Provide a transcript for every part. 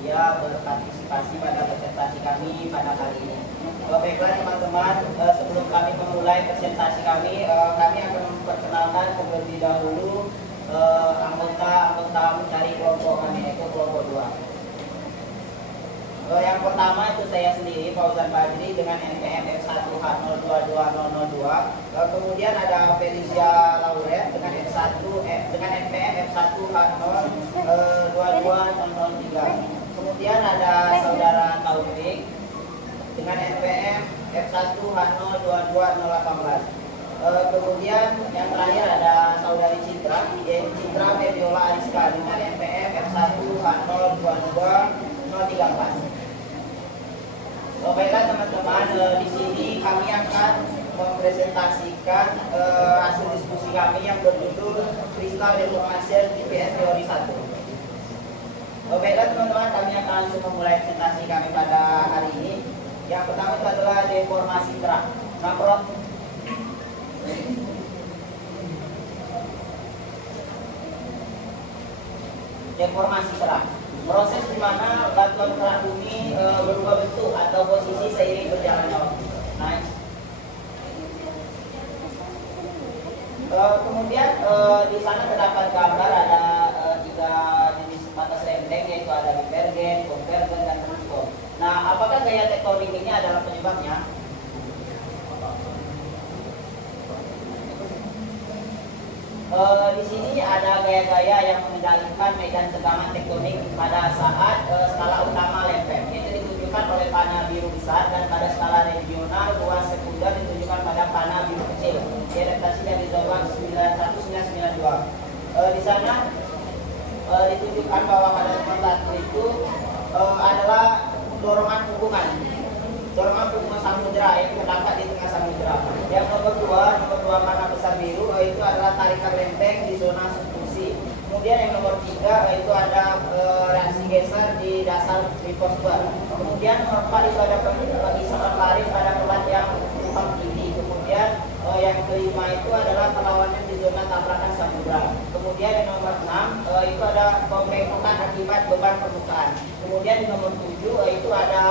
bersedia berpartisipasi pada presentasi kami pada kali ini. Baiklah teman-teman, sebelum kami memulai presentasi kami akan memperkenalkan terlebih dahulu anggota mencari kelompok kami, yaitu kelompok 2. Yang pertama itu saya sendiri, Fauzan Badri dengan NPM F1H022002. Kemudian ada Felicia Lauret dengan dengan NPM F1H02203. Kemudian ada saudara Taufik dengan NPM F1H02218. Kemudian yang terakhir ada saudari Citra Febiola Ariska dengan NPM F1H02203. Baiklah teman-teman, di sini kami akan mempresentasikan hasil diskusi kami yang berjudul Crystal Deformation GPS Teori 1. Baiklah teman-teman, kami akan langsung memulai presentasi kami pada hari ini. Yang pertama itu adalah deformasi kerak. Deformasi kerak, proses di mana batuan kerak bumi berubah bentuk atau posisi seiring berjalannya waktu. Kemudian di sana terdapat gambar ada 3 jenis batas lempeng, yaitu ada divergen, konvergen, dan transform. Nah, apakah gaya tektonik ini adalah penyebabnya? Di sini ada gaya-gaya yang mengendalikan medan tegangan tektonik pada saat skala utama lempeng, yaitu ditunjukkan oleh panah biru besar, dan pada skala regional ruas sekunder ditunjukkan pada panah biru kecil. Diadaptasi dari Zorwan 91992. Di sana ditunjukkan bahwa pada satu itu adalah dorongan hubungan samudera yang terdapat di tengah samudera. Yang nomor dua panah besar biru itu adalah tarikan lempeng di zona subduksi. Kemudian yang nomor 3 itu ada reaksi geser di dasar litosfer. Kemudian nomor 4 itu ada pergisaran lari pada pelat yang tumpang tinggi. Kemudian yang kelima itu adalah perlawanan di zona tabrakan samudera. Kemudian yang nomor 6 itu ada pembengkokan akibat beban permukaan. Kemudian di nomor 7 itu ada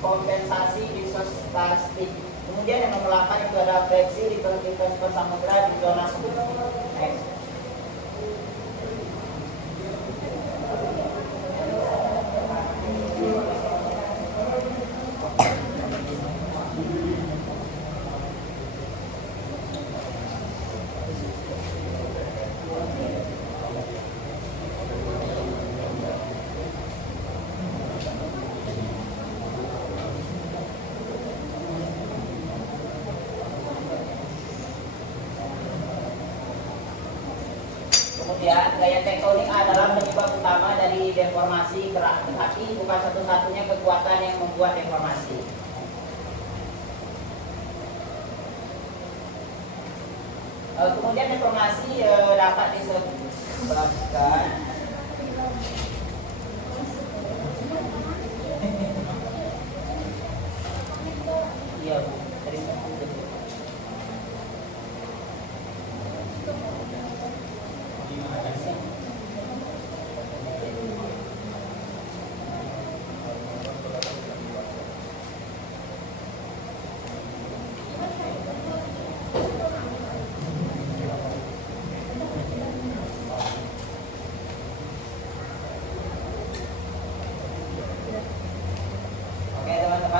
kompensasi isostastik. Kemudian yang nomor 8 itu ada fleksi di litosfer samudera di zona subduksi. Kemudian gaya tektonik adalah penyebab utama dari deformasi kerak, tetapi bukan satu-satunya kekuatan yang membuat deformasi. Kemudian deformasi dapat disebabkan iya Bu,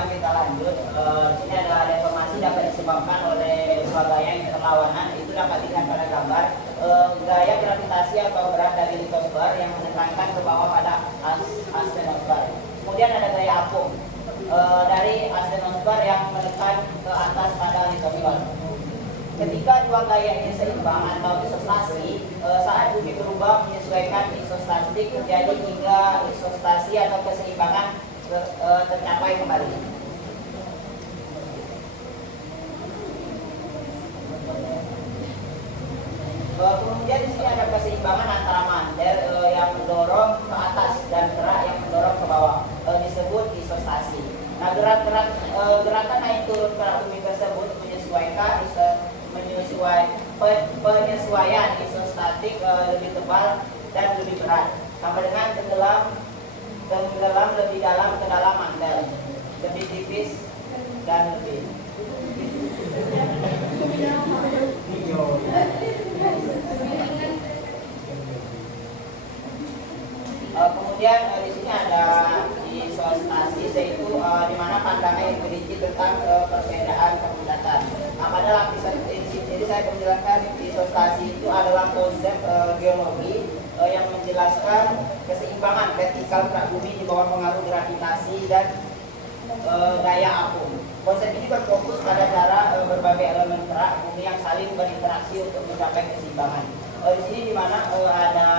kita lanjut. Di sini ada deformasi dapat disebabkan oleh dua gaya yang berlawanan. Itu dapat dilihat pada gambar. Gaya gravitasi atau berat dari litosfer yang menekankan ke bawah pada astenosfer. Kemudian ada gaya apung dari astenosfer yang menekan ke atas pada litosfer. Ketika dua gaya ini seimbang atau isostasi, saat bumi berubah menyesuaikan isostastik terjadi hingga isostasi atau keseimbangan tercapai kembali. Kemudian di sini ada keseimbangan antara mandel yang mendorong ke atas dan gerak yang mendorong ke bawah, disebut isostasi. Nah, gerakan naik turun kerak bumi tersebut penyesuaian isostatik lebih tebal dan lebih berat, sama dengan tenggelam lebih dalam ke dalam mantel, lebih tipis dan lebih. Kemudian di sini ada isostasis, yaitu di mana pandangan yang berinci tentang perbedaan kemudatan. Nah, pada lapisan ini sendiri saya menjelaskan isostasis itu adalah konsep geologi yang menjelaskan keseimbangan vertikal kerak bumi di bawah pengaruh gravitasi dan gaya apung. Konsep ini berfokus pada cara berbagai elemen kerak bumi yang saling berinteraksi untuk mencapai keseimbangan. Di sini di mana ada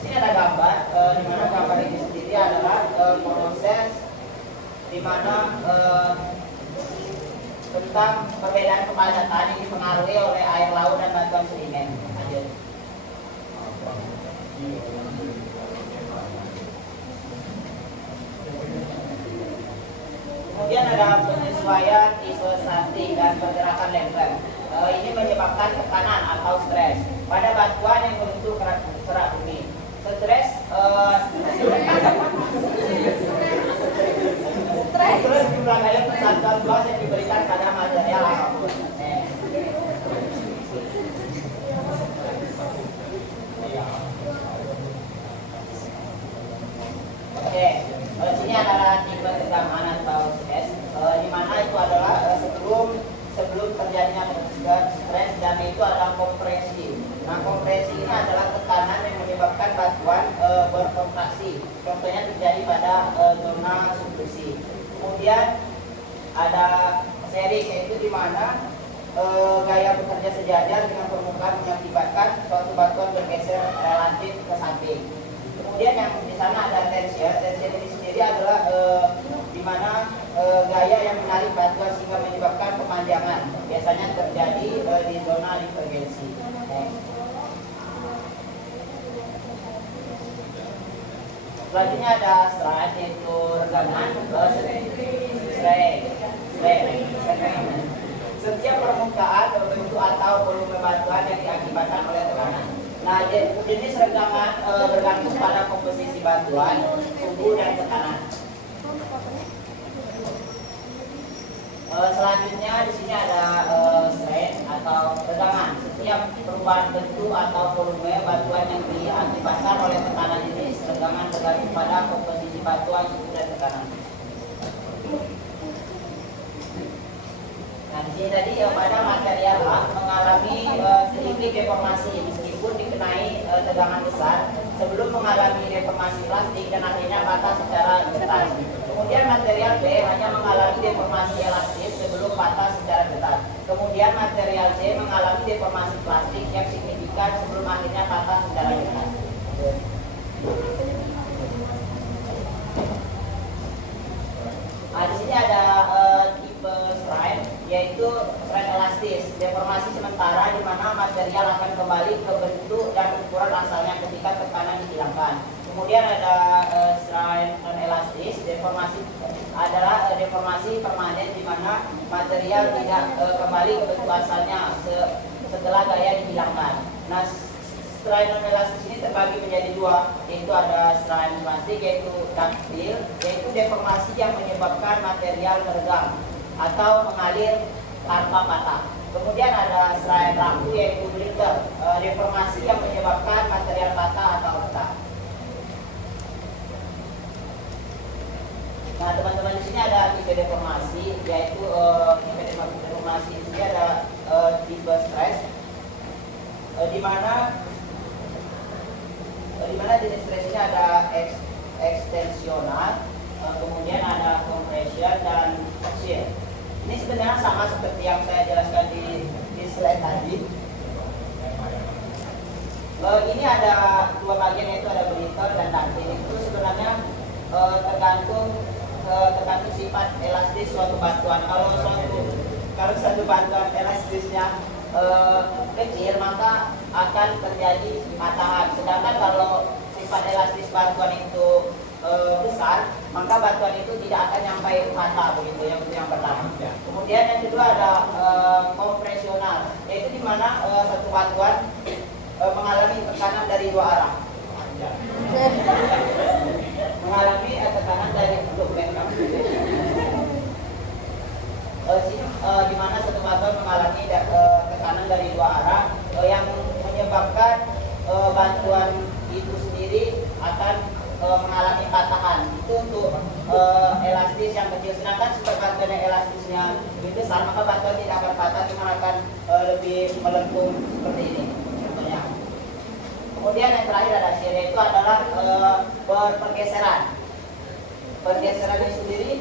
sini ada gambar di mana gambar ini sendiri adalah proses di mana tentang perbedaan kepadatan yang dipengaruhi oleh air laut dan batuan sedimen. Lanjut. Kemudian ada penyesuaian isostatik dan pergerakan lempeng. Ini menyebabkan tekanan atau stres pada batuan yang membentuk kerak bumi. Stres jumlah kali persatuan luas yang diberikan pada material apapun. Oke, sini adalah tipe tegangan atau stres, di mana itu adalah sebelum terjadinya stres, dan itu adalah kompresi. Nah, kompresi ini adalah tekanan yang menyebabkan batuan berkontraksi. Contohnya terjadi pada zona subduksi. Kemudian ada seri, yaitu di mana gaya bekerja sejajar dengan permukaan mengakibatkan suatu batuan bergeser relatif ke samping. Kemudian yang di sana ada tension. Tension ini sendiri adalah di mana gaya yang menarik batuan sehingga menyebabkan pemanjangan. Biasanya terjadi di zona divergensi. Selanjutnya ada strain, yaitu rengganan. Setiap permukaan bentuk atau volume batuan yang diakibatkan oleh tekanan. Nah, jenis renggangan bergantung pada komposisi batuan, suhu dan tekanan. Selanjutnya di sini ada strain atau renggangan. Setiap perubahan bentuk atau volume batuan yang diakibatkan oleh tekanan jenis renggangan bergantung pada komposisi batuan, suhu dan tekanan. Nah, di sini tadi pada material A mengalami sedikit deformasi meskipun dikenai tegangan besar sebelum mengalami deformasi plastik dan akhirnya patah secara getar. Kemudian material B hanya mengalami deformasi elastis sebelum patah secara getar. Kemudian material C mengalami deformasi plastik yang signifikan sebelum akhirnya patah secara getar. Nah, di sini ada tipe strain, yaitu strain elastis, deformasi sementara di mana material akan kembali ke bentuk dan ukuran asalnya ketika tekanan dihilangkan. Kemudian ada strain non elastis, deformasi adalah deformasi permanen di mana material tidak kembali ke bentuk asalnya setelah gaya dihilangkan. Nah, strain non elastis ini terbagi menjadi dua, yaitu ada strain plastik, yaitu ductile, yaitu deformasi yang menyebabkan material meregang atau mengalir tanpa patah. Kemudian ada strain raku, yaitu brittle, deformasi yang menyebabkan material patah atau retak. Nah, teman-teman, di sini ada tipe deformasi, yaitu tipe deformasi di sini ada tipe stress, di mana jenis stress ini ada ekstensional, kemudian ada compression dan shear. Ini sebenarnya sama seperti yang saya jelaskan di slide tadi. Ini ada dua bagian, yaitu ada brittle dan ductile. Itu sebenarnya tergantung sifat elastis suatu batuan. Kalau satu batuan elastisnya kecil, maka akan terjadi patahan. Sedangkan kalau sifat elastis batuan itu besar, maka batuan itu tidak akan nyampai patah begitu, yang itu yang pertama. Kemudian yang kedua ada kompresional, yaitu di mana satu batuan mengalami tekanan dari dua arah. Mengalami tekanan dari sini di mana satu batuan mengalami tekanan dari dua arah yang menyebabkan batuan itu sendiri akan mengalami patahan. Itu untuk elastis yang kecil. Sedangkan super batuan yang elastisnya lebih besar, maka batuan tidak akan patah, cuma akan lebih melengkung seperti ini contohnya. Kemudian yang terakhir ada shear, yaitu adalah pergeseran. Pergeseran ini sendiri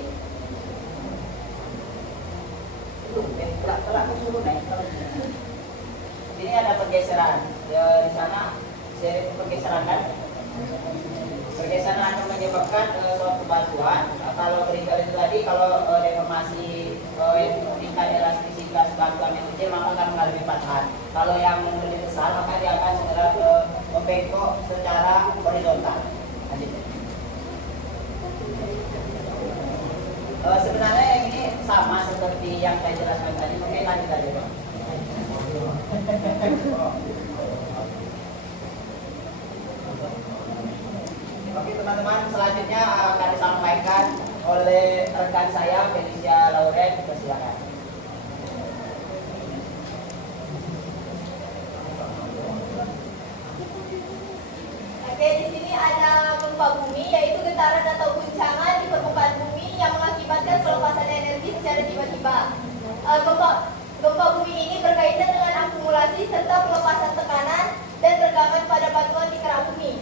ini ada pergeseran di sana, shear itu pergeseran kan. Pergeseran akan menyebabkan suatu batuan. Kalau berikan itu tadi, kalau deformasi tingkat elastisitas batuan yang kecil maka akan mengalami patahan. Kalau yang lebih besar maka dia akan segera membengkok secara horizontal. Sebenarnya yang ini sama seperti yang saya jelaskan tadi, mungkin lanjut aja dong. Oke teman-teman, selanjutnya akan disampaikan oleh rekan saya Felicia Lauren. Silakan. Oke, di sini ada gempa bumi, yaitu getaran atau guncangan di permukaan bumi yang mengakibatkan pelepasan energi secara tiba-tiba. Gempa bumi ini berkaitan dengan akumulasi serta pelepasan tekanan dan tegangan pada batuan di kerak bumi.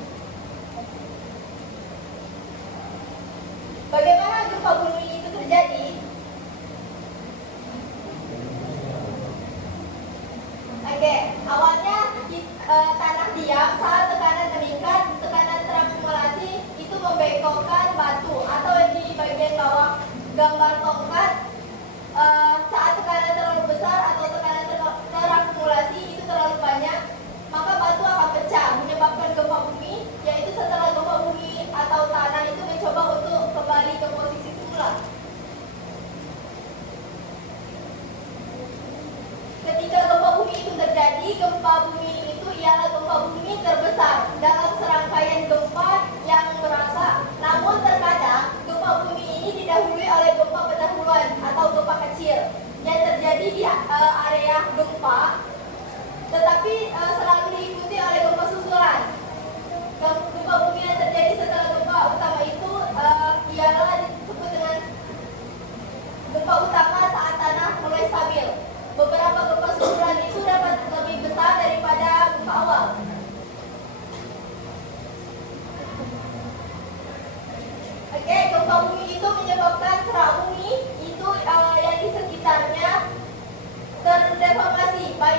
Bagaimana gempa bumi itu terjadi? Oke, awalnya tanah diam saat tekanan meningkat, tekanan terakumulasi itu membengkokkan batu atau di bagian bawah gambar tongkat. Saat tekanan terlalu besar atau tekanan terakumulasi itu terlalu banyak, maka batu akan pecah menyebabkan gempa bumi, yaitu setelah gempa bumi atau tanah itu mencoba untuk kembali ke posisi semula. Ketika gempa bumi itu terjadi, gempa bumi itu ialah gempa bumi terbesar dalam serangkaian gempa yang berasa. Namun terkadang gempa bumi ini didahului oleh gempa pendahuluan atau gempa kecil yang terjadi di area gempa, tetapi selalu diikuti oleh gempa susulan. Gempa bumi yang terjadi setelah gempa utama itu ialah disebut dengan gempa utama saat tanah mulai stabil. Beberapa gempa susulan itu dapat lebih besar daripada gempa awal. Oke, gempa bumi itu menyebabkan kerak bumi itu yang di sekitarnya terdeformasi, baik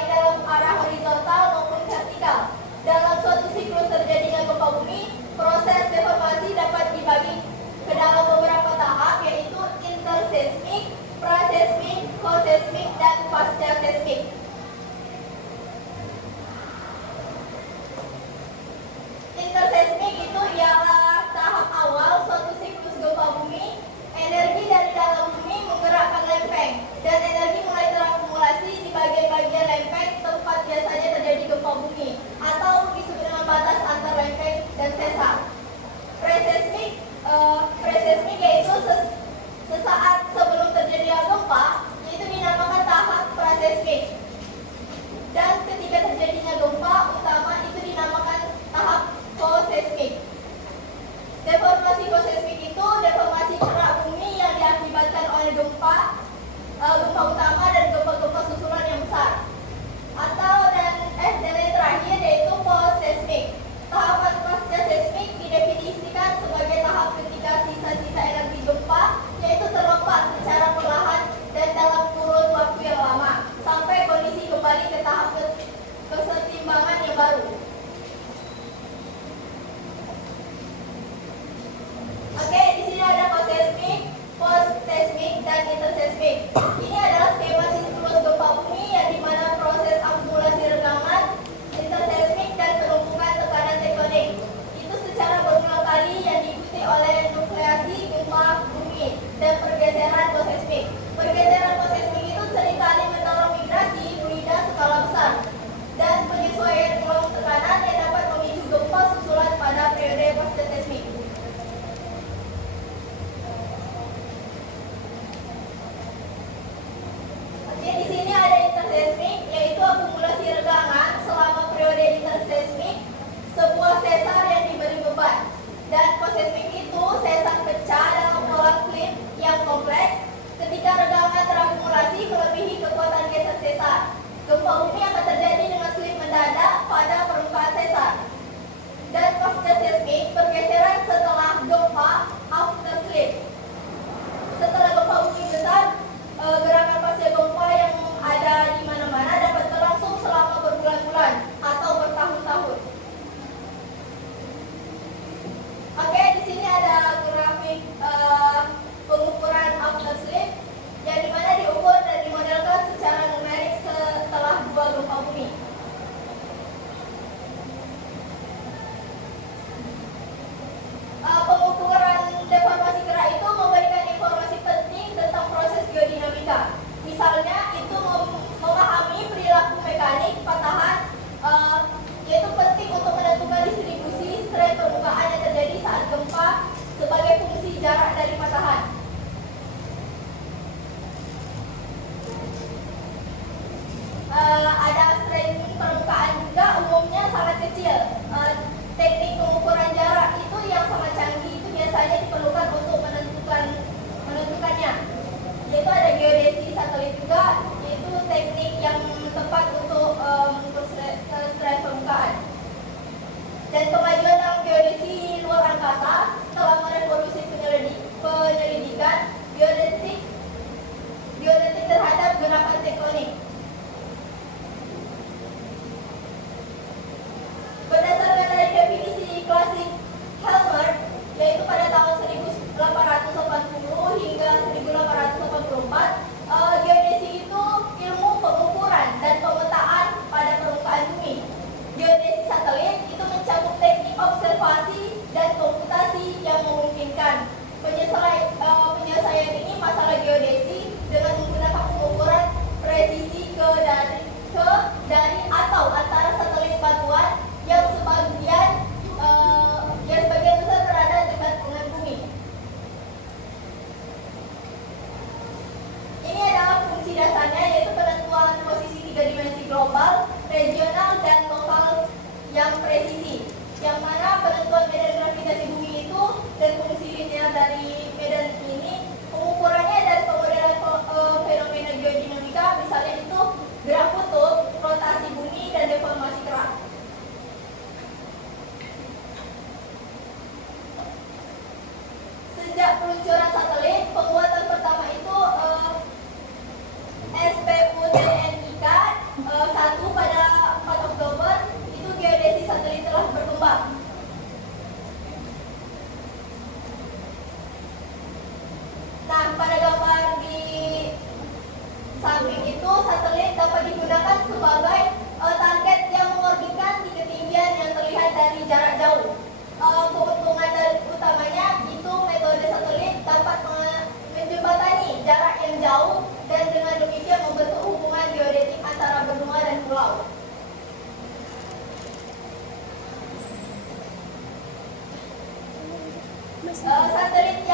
Satelit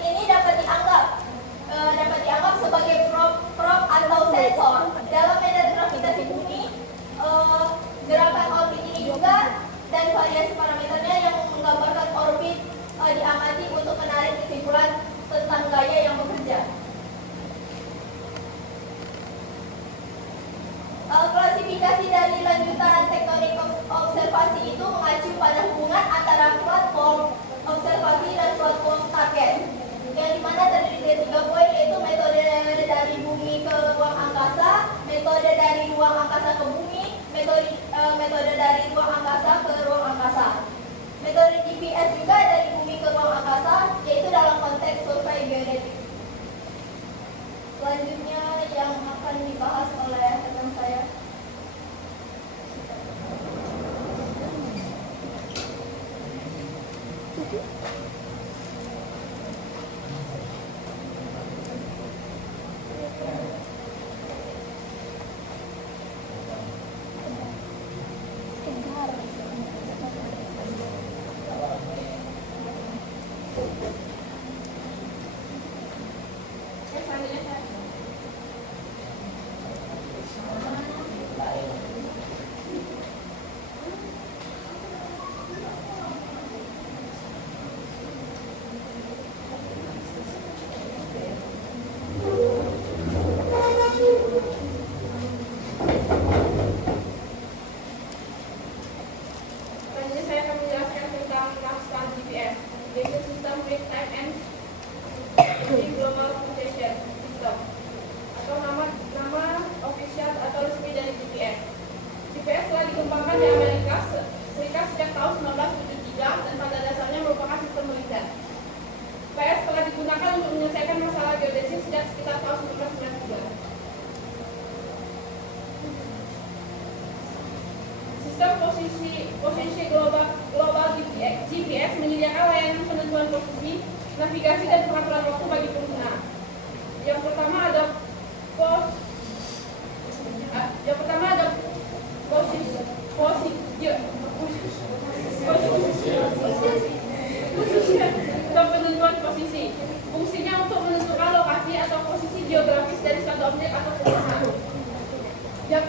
ini dapat dianggap sebagai probe atau sensor dalam medan gravitasi bumi. Gerakan orbit ini juga dan variasi parameternya yang menggambarkan orbit diamati untuk menarik kesimpulan tentang gaya yang bekerja. Klasifikasi dari lanjutan tektonik observasi itu mengacu pada hubungan antara platform observasi dan platform target, yang dimana terdiri dari 3 poin, yaitu metode dari bumi ke ruang angkasa, metode dari ruang angkasa ke bumi, metode dari ruang angkasa ke ruang angkasa. Metode GPS juga dari bumi ke ruang angkasa, yaitu dalam konteks survei geodetik. Selanjutnya yang akan dibahas oleh teman saya. Posisi global GPS menyediakan layanan penentuan posisi, navigasi dan pengaturan waktu bagi pengguna. Yang pertama ada penentuan posisi. Fungsinya untuk menentukan lokasi atau posisi geografis dari suatu objek atau perusahaan. Yang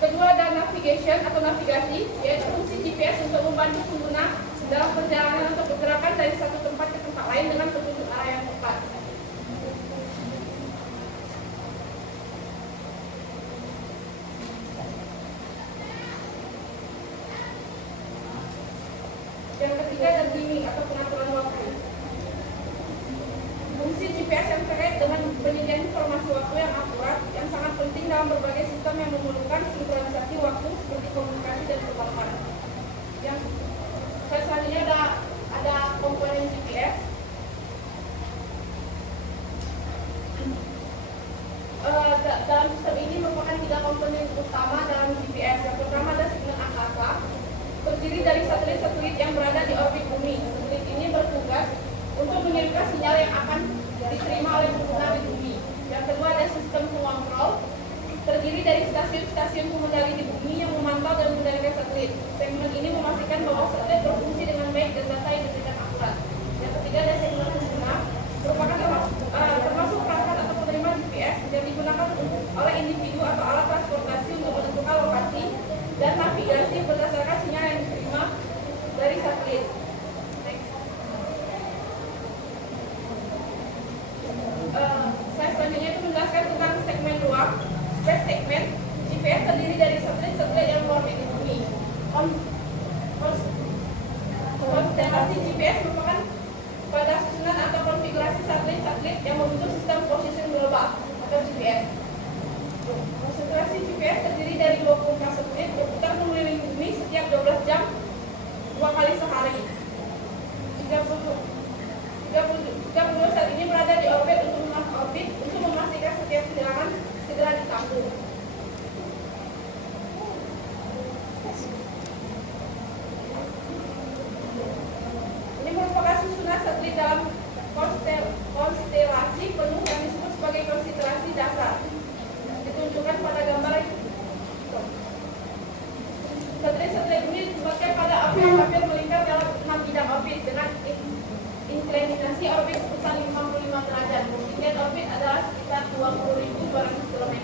kedua ada navigation atau navigasi, yaitu fungsi GPS untuk membantu pengguna dalam perjalanan atau pergerakan dari satu tempat ke tempat lain dengan petunjuk arah yang tepat. Yang ketiga ada timing atau pengaturan waktu. Fungsi GPS yang terkait dengan penyediaan informasi waktu yang akurat yang sangat penting dalam berbagai sistem yang memerlukan sinkronisasi waktu seperti komunikasi dan perbalapan. Yang selanjutnya ada komponen GPS. Dalam sistem ini merupakan 3 komponen utama dalam GPS. Yang pertama ada signal angkasa, terdiri dari satelit-satelit yang berada di orbit bumi. Satelit ini bertugas untuk mengirimkan sinyal yang akan diterima oleh pengguna di bumi. Yang kedua ada sistem pengontrol, terdiri dari stasiun-stasiun pengendali di bumi yang memantau dan mengendalikan satelit. Segmen ini memastikan bahwa satelit berfungsi dengan baik dan data yang diberikan akurat. Yang ketiga ada segmen pengguna, merupakan termasuk perangkat atau penerima GPS yang digunakan oleh individu atau alat transportasi untuk menentukan lokasi dan navigasi berdasarkan sinyal yang diterima dari satelit. Slide selanjutnya itu menjelaskan tentang segmen ruang. Space segment GPS terdiri dari satelit-satelit yang berorbit di bumi. Konstelasi GPS merupakan pada susunan atau konfigurasi satelit-satelit yang membentuk sistem position global atau GPS. Konsentrasi GPS terdiri dari 24 satelit berputar mengelilingi bumi setiap 12 jam 2 kali sehari. 32 saat ini berada di orbit untuk memastikan setiap perjalanan segera ditampung. Ini merupakan susunan satelit dalam konstelasi penuh yang disebut sebagai konstelasi dasar. Ditunjukkan pada gambar ini. Satelit-satelit ini ditempatkan pada orbit hampir melingkar dalam 6 bidang orbit dengan Inclinasi orbit sebesar 55 derajat. Ketinggian orbit adalah sekitar 20.200 km.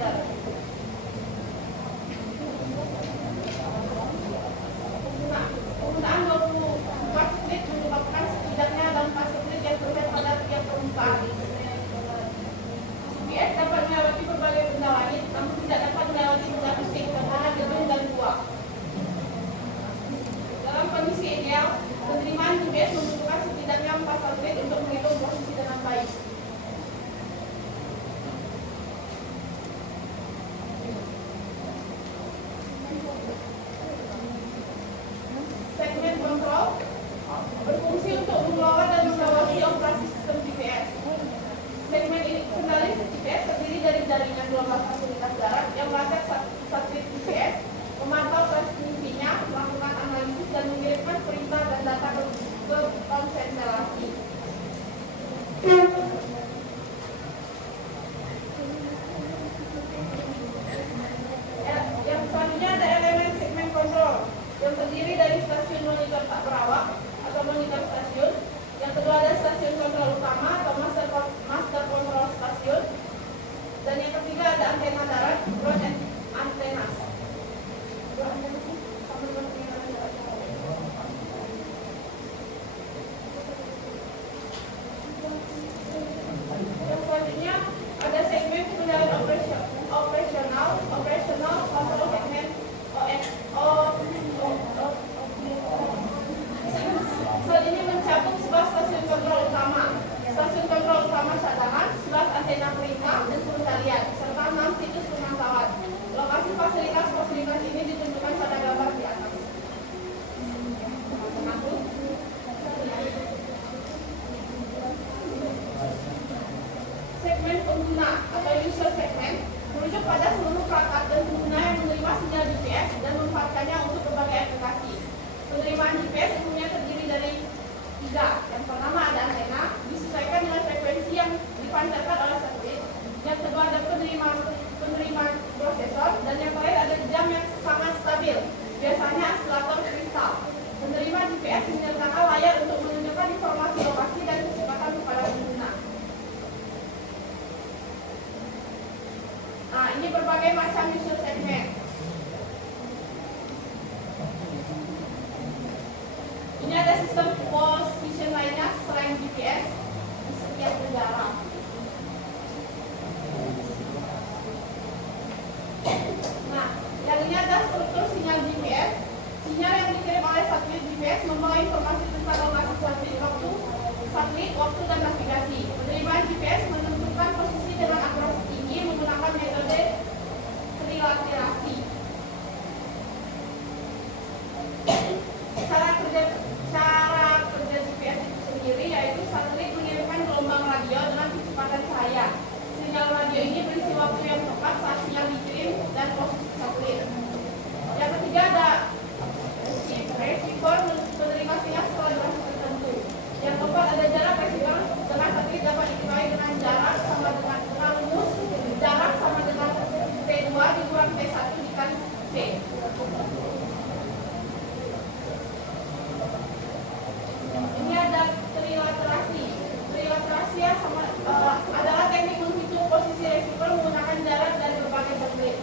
Penggunaan 24 satelit menyebabkan setidaknya 4 satelit yang terlihat pada tiap permukaan. GPS dapat melewati berbagai benda langit, namun tidak dapat melewati benda fisik, contohnya gedung dan gua. Dalam kondisi ideal, penerimaan GPS membutuhkan setidaknya 4 satelit untuk menghitung posisi dengan baik. Segmen kontrol berfungsi untuk mengelola dan mengawasi operasi sistem GPS. Segmen ini kendali GPS terdiri dari jaringan 12 fasilitas darat yang melacak satelit GPS, memantau transmisinya, melakukan analisis dan mengirimkan perintah dan data ke konstelasi. Yang selanjutnya ada elemen segmen kontrol yang terdiri dari stasiun monitor tak berawak atau monitor stasiun. Yang kedua ada stasiun kontrol utama atau master kontrol stasiun. Dan yang ketiga ada antena darat, ground antennas. Yang selanjutnya ada segmen pengendalian operasional kontrol segmen Saat ini mencakup 11 stasiun kontrol utama, stasiun kontrol utama cadangan, 11 antena perintah dan pengendalian, serta 6 situs pemantauan. Lokasi fasilitas ini ditentukan pada gambar di atas. Segmen pengguna atau user segment merujuk pada seluruh perangkat dan pengguna yang menerima sinyal GPS dan memanfaatkannya untuk berbagai aplikasi. Penerimaan GPS umumnya terdiri dari 3. Yang pertama ada antena, disesuaikan dengan frekuensi yang dipancarkan oleh satelit. Yang kedua ada penerimaan prosesor, dan yang terakhir ada jam yang sangat stabil, biasanya oscillator kristal. Penerima GPS menyertakan layar untuk menunjukkan informasi lokasi dan kecepatan kepada pengguna. Nah, ini berbagai macam user segment. Ini ada sistem position lainnya selain GPS di setiap negara. Nah, yang ini ada struktur sinyal GPS. Sinyal yang dikirim oleh satelit GPS membawa informasi tentang lokasi satelit, waktu dan navigasi. Penerimaan GPS menentukan posisi dengan akurasi tinggi menggunakan metode trilaterasi. Cara kerja GPS itu sendiri yaitu satelit mengirimkan gelombang radio dengan kecepatan cahaya. Sinyal radio ini berisi waktu yang tepat saat sinyal dikirim dan posisi satelit. Yang ketiga ada receiver menerima sinyal setelah durasi tertentu. Yang keempat ada jarak receiver dengan satelit dapat diketahui dengan jarak sama dengan rumus jarak sama dengan T2 dikurang T1 dikali C. Ini ada trilaterasi. Trilaterasi adalah teknik menghitung posisi receiver menggunakan jarak dari berbagai satelit.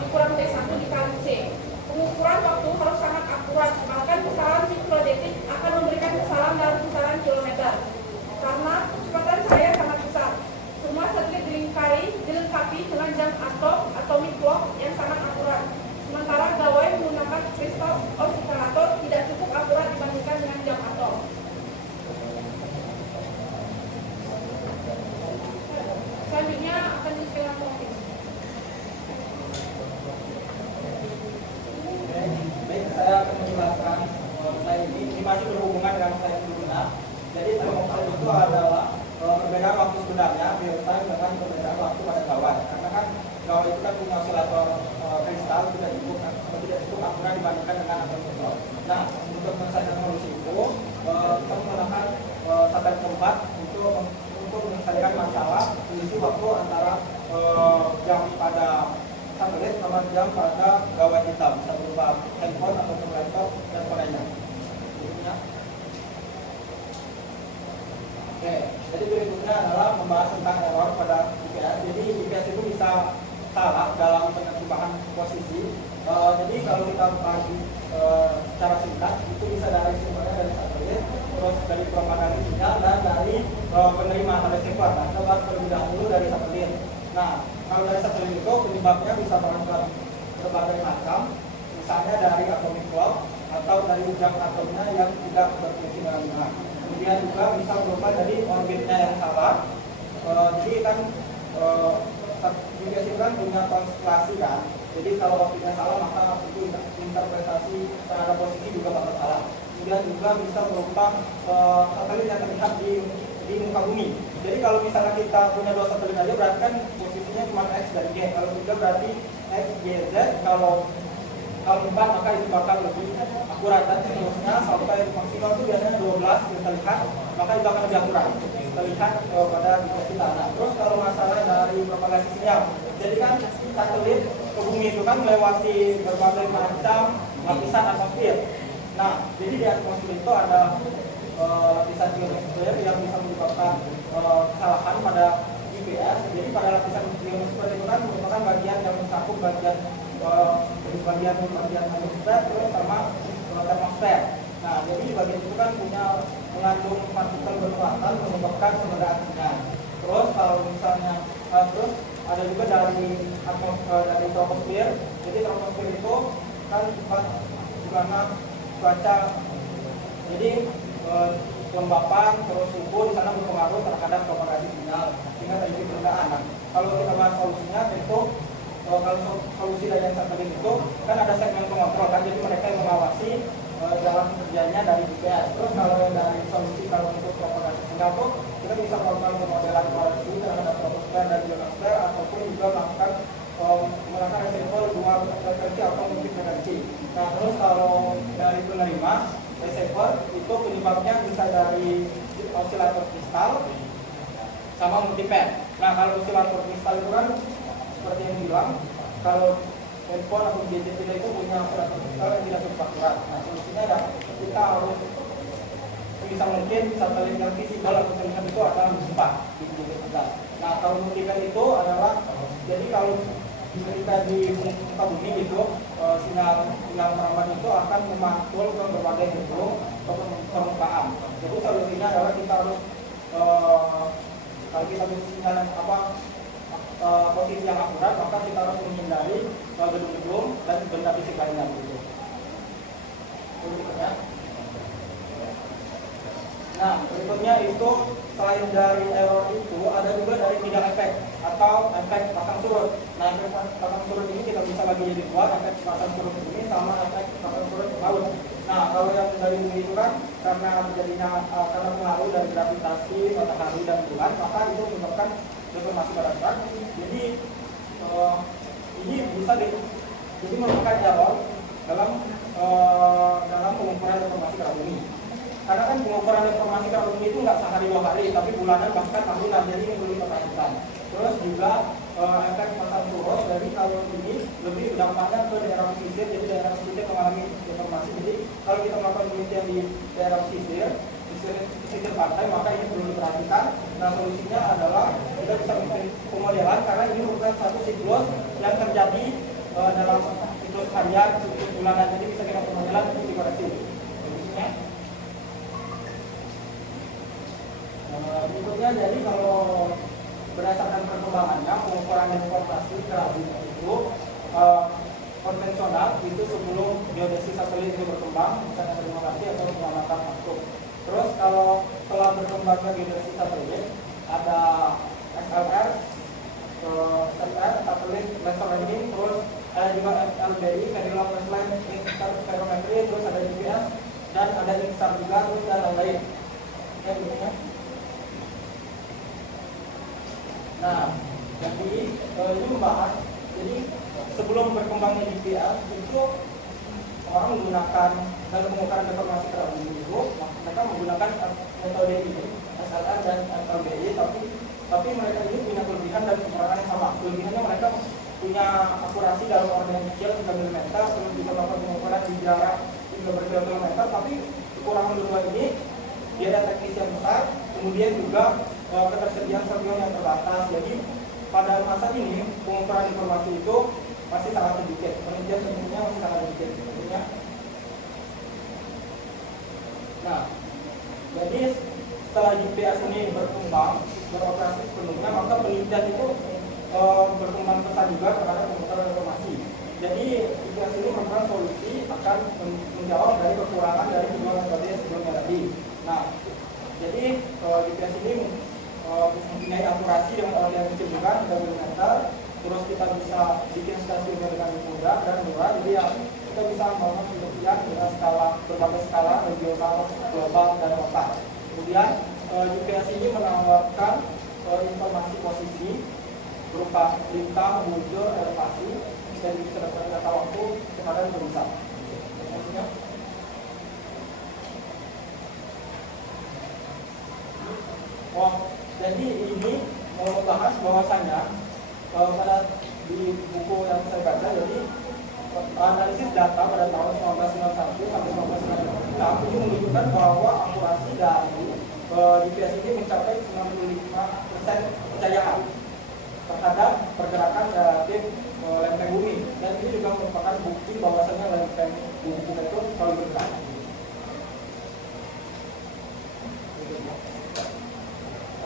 dikurang T1 dikali C. Pengukuran waktu harus sangat akurat, bahkan pusaran mikrodetik akan memberikan kesalahan dalam pusaran kilometer. Karena kecepatan saya sangat besar. Semua satelit dilengkapi dengan jam atom atomic clock yang sangat akurat. Sementara gawai menggunakan kristal osikulator tidak cukup akurat dibandingkan dengan jam atom. Selanjutnya akan dijelaskan topik. Baik, saya akan menjelaskan slide ini masih berhubungan dengan slide sebelumnya. Jadi termoksid itu adalah perbedaan waktu sebenarnya real time dengan perbedaan waktu pada gawai. Karena kan gawai itu kan punya osilator kristal tidak cukup akurat dibandingkan dengan atomic clock. Nah, untuk menyelesaikan solusi itu kita menggunakan satelit keempat untuk menyelesaikan masalah selisih waktu antara jam pada satelit sama jam pada gawai kita, bisa berupa handphone ataupun laptop dan lainnya. Berikutnya. Oke, jadi berikutnya adalah membahas tentang error pada GPS. Jadi GPS itu bisa salah dalam penerjemahan posisi. Jadi kalau kita bagi secara singkat itu bisa dari sumbernya dari satelit, terus dari propaganda sinyal dan dari penerima atau receiver. Nah, kita bahas terlebih dahulu dari satelit. Nah, kalau dari satelit itu penyebabnya bisa berbagai macam, misalnya dari atomic clock atau dari jam atomnya yang tidak berfungsi dengan benar. Kemudian juga misal berupa dari orbitnya yang salah. Jadi kan GPS itu kan punya konstelasi kan. Jadi kalau orbitnya salah maka itu interpretasi terhadap posisi juga bakal salah. Kemudian juga bisa berupa satelit yang terlihat di muka bumi. Jadi kalau misalnya kita punya dua satelit aja berarti kan posisinya cuma X dan Y. Kalau tiga berarti X, Y, Z. Kalau 4 maka itu bakal lebih akurat dan seterusnya sampai maksimal itu biasanya 12 yang terlihat, maka itu akan lebih akurat terlihat pada GPS kita. Nah, terus kalau masalah dari propagasi sinyal, jadi kan satelit ke bumi itu kan melewati berbagai macam lapisan atmosfer. Nah, jadi di atmosfer itu ada lapisan ionosfer yang bisa menyebabkan kesalahan pada GPS. Jadi pada lapisan ionosfer itu kan merupakan bagian yang mencakup bagian atmosfer terus sama termosfer. Nah, jadi bagian itu kan mengandung partikel bermuatan menyebabkan keberadaan sinyal. Terus kalau misalnya terus ada juga dari troposfer. Jadi troposfer itu kan tempat di mana cuaca, jadi kelembapan terus suhu di sana berpengaruh terhadap propagasi sinyal sehingga terjadi perbedaan. Nah, kalau kita bahas solusinya tentu kalau solusi dari yang satelit itu kan ada segmen pengontrol kan, jadi mereka yang mengawasi jalan kerjanya dari GPS. Terus kalau yang dari solusi kalau untuk propagasi sinyal itu kita bisa melakukan pemodelan koalisi terhadap troposfer dan ionosfer ataupun juga melakukan resiko dua frekuensi atau multifrekuensi. Nah, terus kalau dari penerima receiver itu penyebabnya bisa dari osilator kristal sama multipad. Nah, kalau osilator kristal itu kan seperti yang bilang, kalau handphone atau gadget kita itu punya osilator kristal yang tidak cukup akurat. Nah, solusinya ya kita harus bisa mungkin satelit yang visible atau terlihat itu adalah berjumpa di gadget kita. Nah, kalau multipad itu adalah jadi kalau ketika di muka bumi itu sinyal merambat itu akan memantul ke berbagai gedung atau permukaan. Jadi solusinya adalah kita harus kalau kita butuh sinyal posisi yang akurat, maka kita harus menghindari gedung-gedung dan benda fisik lainnya begitu. Berikutnya. Nah, berikutnya itu selain dari error itu ada juga dari bidang efek atau efek pasang surut. Nah, efek pasang surut ini kita bisa bagi jadi dua, efek pasang surut ini sama efek pasang surut laut. Nah, kalau yang dari bumi itu kan karena karena pengaruh dari gravitasi matahari dan bulan, maka itu menyebabkan deformasi pada berat. Jadi ini bisa jadi merupakan error dalam pengukuran deformasi pada bumi. Karena kan pengukuran deformasi pada bumi itu nggak sehari dua hari, tapi bulanan bahkan tahunan, jadi ini perlu diperhatikan. Terus juga efek pasang surut, jadi kalau ini lebih dampaknya ke daerah pesisir, jadi daerah pesisir mengalami deformasi. Jadi kalau kita melakukan penelitian di daerah pesisir pantai, maka ini perlu diperhatikan. Nah, solusinya adalah kita bisa bikin pemodelan karena ini merupakan satu siklus yang terjadi dalam siklus harian, siklus bulanan, jadi bisa kita permodelan untuk dikoreksi. Berikutnya. Berikutnya, jadi kalau berdasarkan perkembangannya pengukuran deformasi kerabu itu konvensional itu sebelum geodesis satelit itu berkembang, misalnya deformasi atau pengamatan makro. Terus kalau setelah berkembangnya geodesis satelit ada SLR, satelit laser ranging, terus ada juga LBI, very long range interferometry, terus ada GPS dan ada INSAR juga, terus dan lain-lain. Ya, begini. Nah, jadi ini membahas, jadi sebelum berkembangnya GPS itu orang menggunakan dalam pengukuran deformasi kerabu itu, mereka menggunakan metode ini, SLR dan LBI, tapi mereka ini punya kelebihan dan kekurangan yang sama. Kelebihannya mereka punya akurasi dalam order kecil 3 mm, terus bisa melakukan pengukuran di jarak 3 berkilometer, tapi kekurangan kedua ini dia ada teknis yang besar, kemudian juga ketersediaan satuan yang terbatas. Jadi pada masa ini pengukuran informasi itu masih sangat sedikit, penelitian tentunya masih sangat sedikit tentunya. Nah, jadi setelah GPS ini berkembang, beroperasi sepenuhnya, maka penelitian itu berkembang pesat juga terhadap pengukuran informasi. Jadi GPS ini merupakan solusi akan menjawab dari kekurangan dari kedua metode sebelumnya tadi. Nah, jadi GPS ini mempunyai akurasi dengan order yang kecil juga 3 mm, terus kita bisa bikin stasiunnya dengan mudah dan murah. Jadi ya kita bisa membangun penelitian dengan skala berbagai skala, regional, global dan lokal. Kemudian GPS ini menawarkan informasi posisi berupa lintang, bujur, elevasi, dan bisa dapat data waktu kepada perusahaan. Jadi ini mau membahas bahwasanya pada di buku yang saya baca, jadi analisis data pada tahun 1991 sampai 1996 ini menunjukkan bahwa akurasi dari GPS ini mencapai 95% kepercayaan terhadap pergerakan relatif lempeng bumi, dan ini juga merupakan bukti bahwasanya lempeng bumi kita itu selalu bergerak.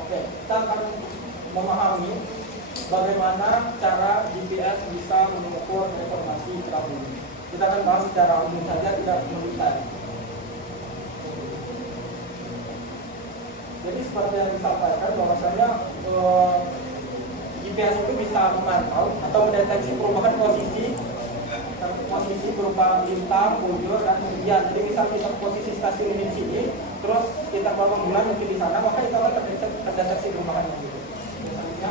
Oke, kita akan memahami bagaimana cara GPS bisa mengukur deformasi kerabu bumi. Kita akan bahas secara umum saja, tidak mendetail. Jadi seperti yang disampaikan bahwasanya GPS itu bisa memantau atau mendeteksi perubahan posisi berupa lintang, bujur, dan kemudian. Jadi misal kita posisi stasiun di sini, terus kita beberapa bulan mungkin di sana, maka itu akan terdeteksi perubahannya gitu. Misalnya,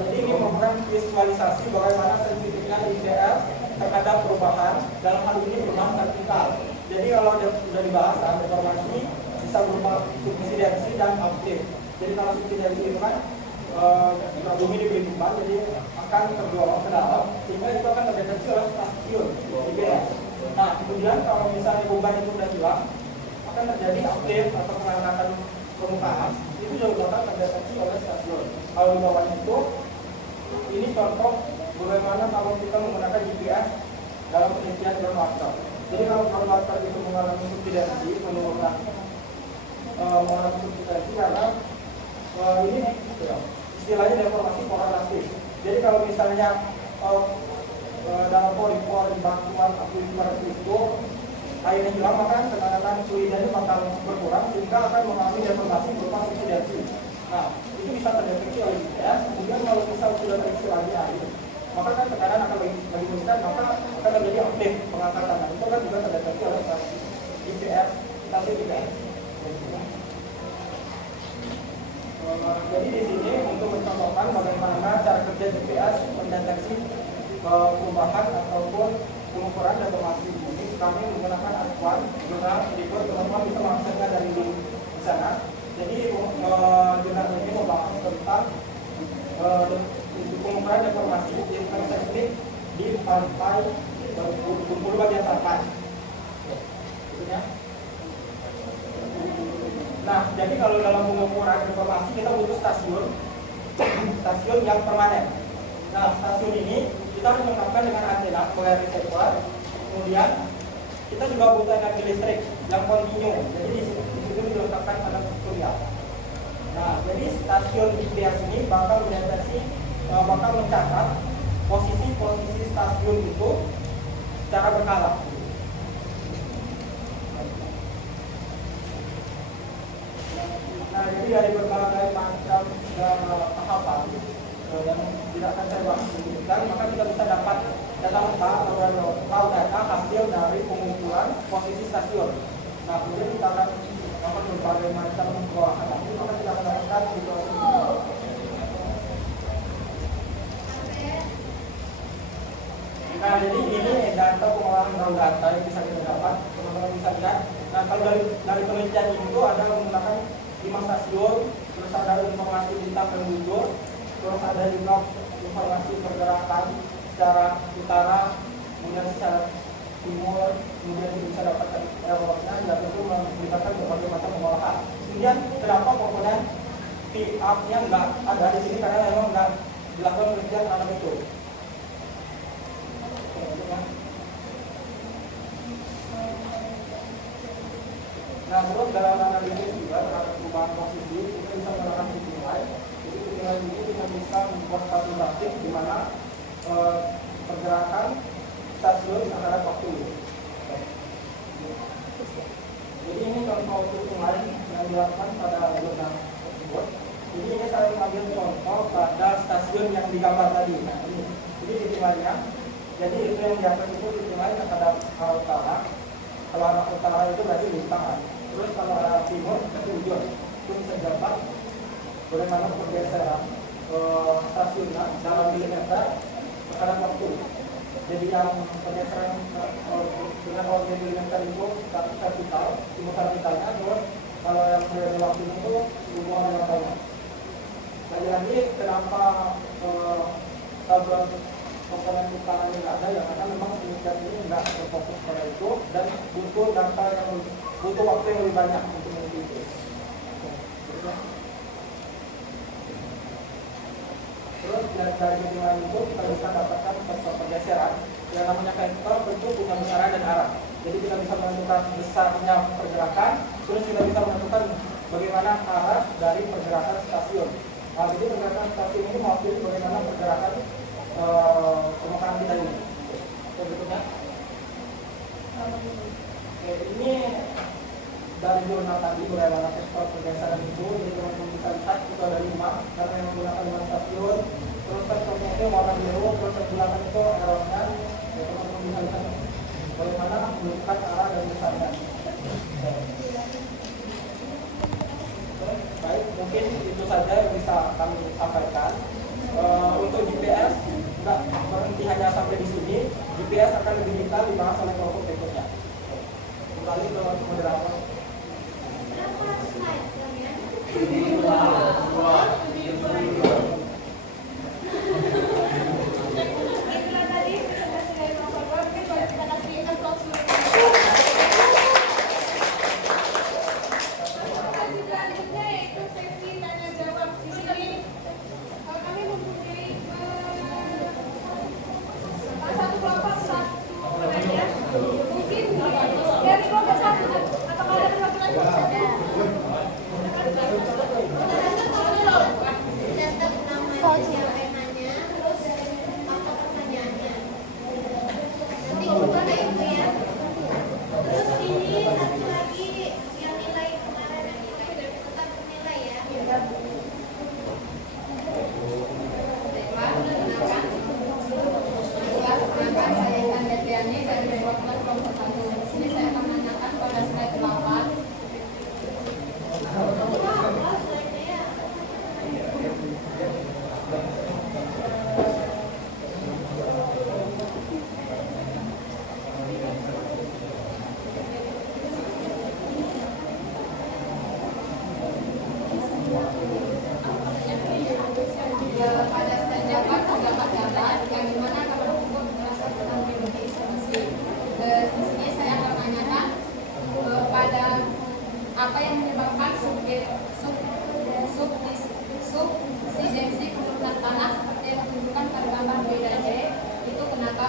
jadi ini merupakan visualisasi bagaimana sensitifnya GPS terhadap perubahan, dalam hal ini perubahan vertikal. Jadi kalau sudah dibahas, deformasi bisa berupa subsidensi dan update. Jadi kalau subsidensi itu kan bumi diberi beban, jadi akan terdorong ke dalam, sehingga itu akan terdeteksi oleh stasiun GPS. Nah, kemudian kalau misalnya beban itu sudah hilang, akan terjadi update atau pengangkatan permukaan, itu juga akan terdeteksi oleh stasiun. Kalau di bawah itu, ini contoh bagaimana kalau kita menggunakan GPS dalam penelitian ground water. Jadi kalau ground water itu mengalami subsidensi, mengalami subsidensi karena ini istilahnya deformasi korelatif. Jadi kalau misalnya dalam pori-pori batuan akuifer itu airnya hilang, maka tekanan fluidnya itu bakal berkurang sehingga akan mengalami deformasi berupa subsidensi. Nah, itu bisa terdeteksi oleh GPS. Kemudian kalau misal sudah terdeteksi lagi air, maka kan tekanan akan lebih meningkat, maka akan terjadi update pengangkatan. Nah, itu kan juga terdeteksi oleh GPS, stasiun GPS. Jadi di sini untuk mencontohkan bagaimana cara kerja GPS mendeteksi perubahan ataupun pengukuran deformasi bumi, kami menggunakan acuan jurnal berikut. Teman-teman bisa mengaksesnya dari link di sana. Jadi jurnal ini membahas tentang pengukuran deformasi seismik di pantai Bengkulu bagian selatan. Nah, jadi kalau dalam pengukuran deformasi kita butuh stasiun yang permanen. Nah, stasiun ini kita harus melengkapkan dengan antena sebagai reservoir. Kemudian kita juga butuh energi listrik yang kontinu. Jadi di situ dilengkapkan panel surya. Nah, jadi stasiun GPS ini bakal mencatat posisi-posisi stasiun itu secara berkala. Nah, jadi dari berbagai macam tahapan yang tidak akan saya bahas sebutkan, maka kita bisa dapat data lengkap atau raw data hasil dari pengumpulan posisi stasiun. Nah, kemudian kita akan dapat berbagai macam pengolahan, maka kita akan dapatkan situasi. Nah, jadi ini data pengolahan raw data yang bisa kita dapat, teman-teman bisa lihat. Nah, kalau dari penelitian itu ada menggunakan 5 stasiun, terus ada informasi bintang dan bujur, terus ada juga informasi pergerakan secara utara, kemudian secara timur, kemudian kita bisa dapatkan errornya, dan itu melibatkan berbagai macam pengolahan. Kemudian kenapa komponen VAP-nya nggak ada di sini, karena memang nggak dilakukan penelitian terhadap itu. Nah, terus dalam analisis juga terhadap perubahan posisi, kita bisa menggunakan nilai. Jadi nilai ini kita bisa membuat satu grafik di mana pergerakan stasiun terhadap waktu. Jadi ini contoh nilai yang dilakukan pada jurnal tersebut. Jadi ini saya mengambil contoh pada stasiun yang digambar tadi. Nah, ini. Jadi nilainya. Jadi itu yang di atas itu nilai terhadap arah utara. Kalau arah utara itu berarti bintang. Terus kalau arah timur berarti ujung. Itu bisa dapat bagaimana pergeseran stasiunnya dalam milimeter terhadap waktu. Jadi yang pergeseran dengan order milimeter itu vertikal, timur vertikalnya. Terus kalau yang periode waktu itu hubungan dengan tahun. Lagi-lagi kenapa tabel komponen utara ini nggak ada ya, karena memang penelitian ini nggak berfokus pada itu dan butuh data yang butuh waktu yang lebih banyak untuk meneliti itu. Terus dari hitungan itu kita bisa dapatkan vektor pergeseran yang namanya vektor bentuk punya besaran dan arah. Jadi kita bisa menentukan besarnya pergerakan, terus kita bisa menentukan bagaimana arah dari pergerakan stasiun. Nah, jadi pergerakan stasiun ini mewakili bagaimana pergerakan permukaan kita ini. Berikutnya. Ini dari jurnal tadi bagaimana vektor pergeseran itu. Jadi teman-teman bisa lihat itu ada 5 karena yang menggunakan 5 stasiun. Terus vektornya itu warna biru, terus yang gunakan itu arrownya. Ya, teman-teman bisa lihat bagaimana menentukan arah dan besarnya. Baik, mungkin itu saja yang bisa kami sampaikan. Untuk GPS nggak berhenti hanya sampai di sini. GPS akan lebih detail dibahas oleh kelompok berikutnya. Kembali ke moderator. Berapa slide kalian? Itulah tadi presentasi dari Bapak. Mungkin boleh kita kasih applause dulu. Selanjutnya yaitu sesi tanya jawab. Di sini kami mempunyai satu kelompok satu penanya. Mungkin dari kelompok satu atau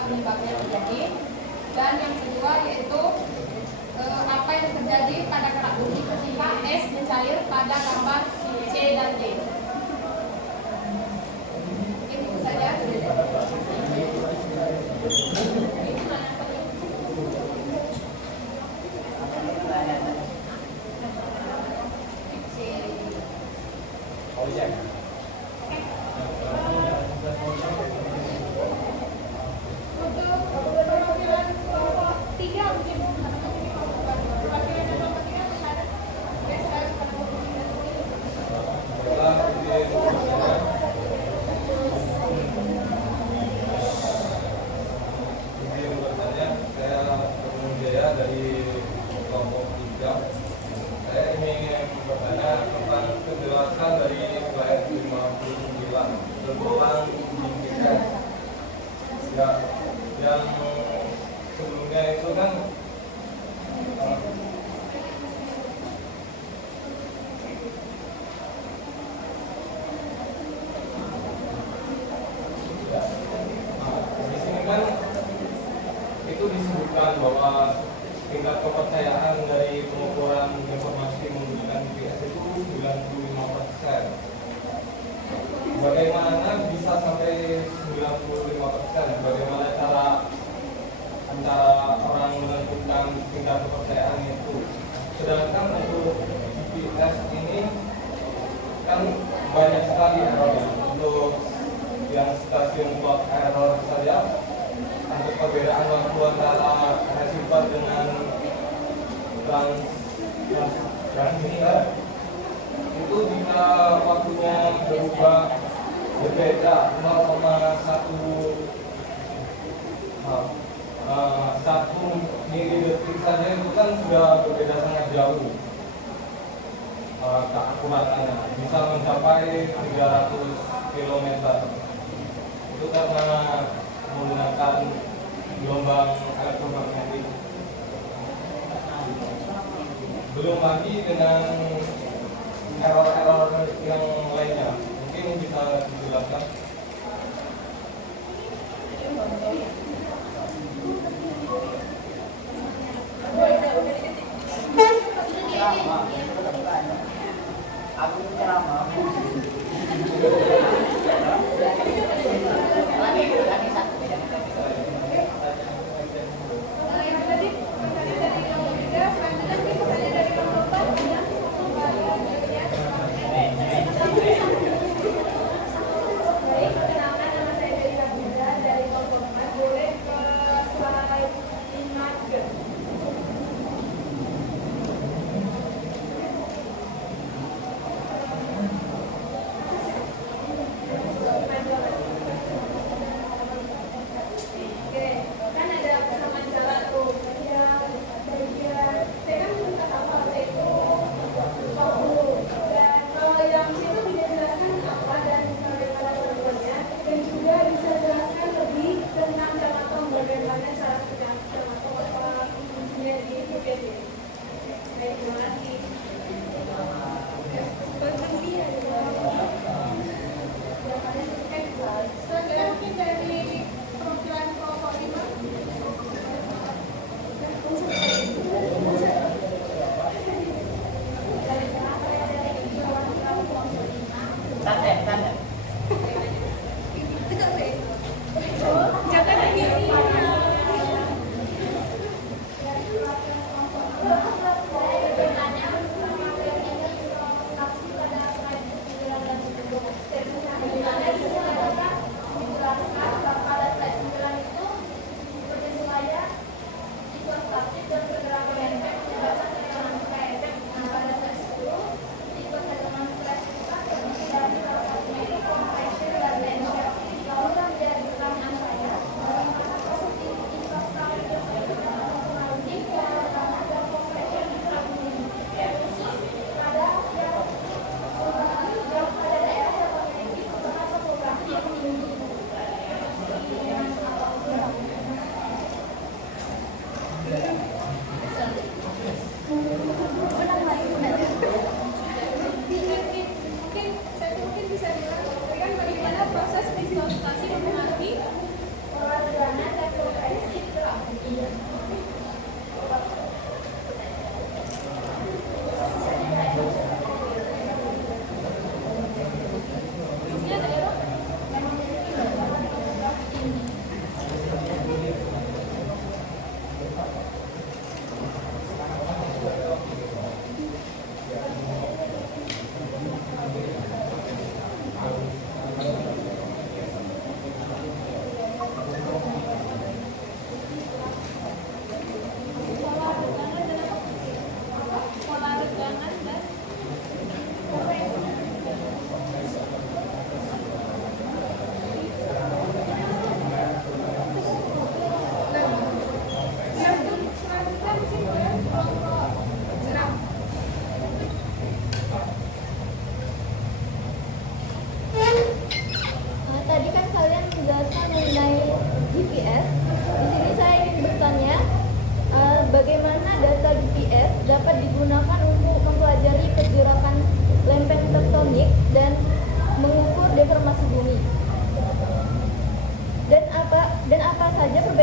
penyebabnya terjadi. Dan yang kedua yaitu apa yang terjadi pada kerak bumi ketika es mencair pada gambar C dan D. Itu saja. Yang sebelumnya itu kan di sini kan itu disebutkan bahwa tingkat kepercayaan dari pengukuran informasi menggunakan GPS itu 95%. Bagaimana bisa sampai 95%? Bagaimana cara orang menentukan tingkat kepercayaan itu? Sedangkan untuk GPS ini kan banyak sekali errornya. Untuk yang stasiun plot error saja, untuk perbedaan waktu antara receiver dengan transmitter itu jika waktunya berubah berbeda 1 milidetik saja itu kan sudah berbeda sangat jauh keakuratannya, bisa mencapai 300 km. Itu karena menggunakan gelombang elektromagnetik. Belum lagi dengan error-error yang lainnya. Mungkin bisa dijelaskan. Aku ceramah. Lagi satu.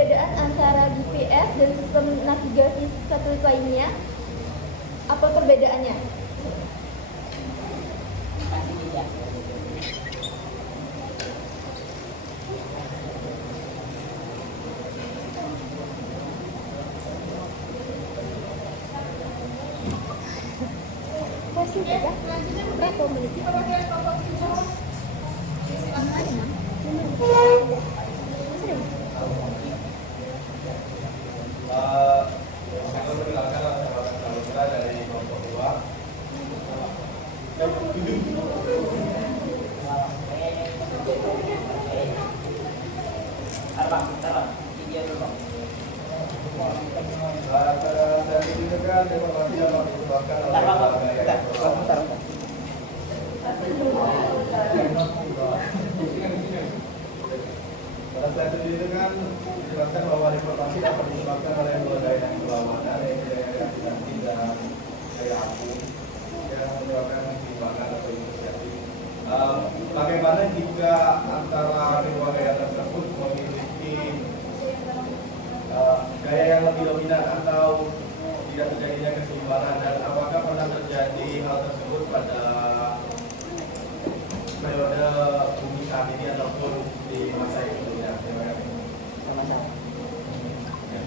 perbedaan antara GPS dan sistem navigasi satelit lainnya? Apa perbedaannya? Kasih tidak. Masih berapa? Berapa menit? Saya perkenalkan sahabat kita dari kelompok 2. Bang, video dulu bang. Dan diberikan informasi yang disebabkan oleh Bentar. pada saat itu kan dijelaskan bahwa deportasi dapat disebabkan oleh dua daya yang berlawanan, yaitu daya gravitasi dan daya apung yang menyebabkan keseimbangan atau inisiatif. Bagaimana jika antara kedua gaya tersebut memiliki gaya yang lebih dominan atau tidak terjadinya keseimbangan, dan apakah pernah terjadi hal tersebut pada periode bumi saat ini ataupun di masa yang sebelumnya? Terima kasih. Sama-sama. Ya.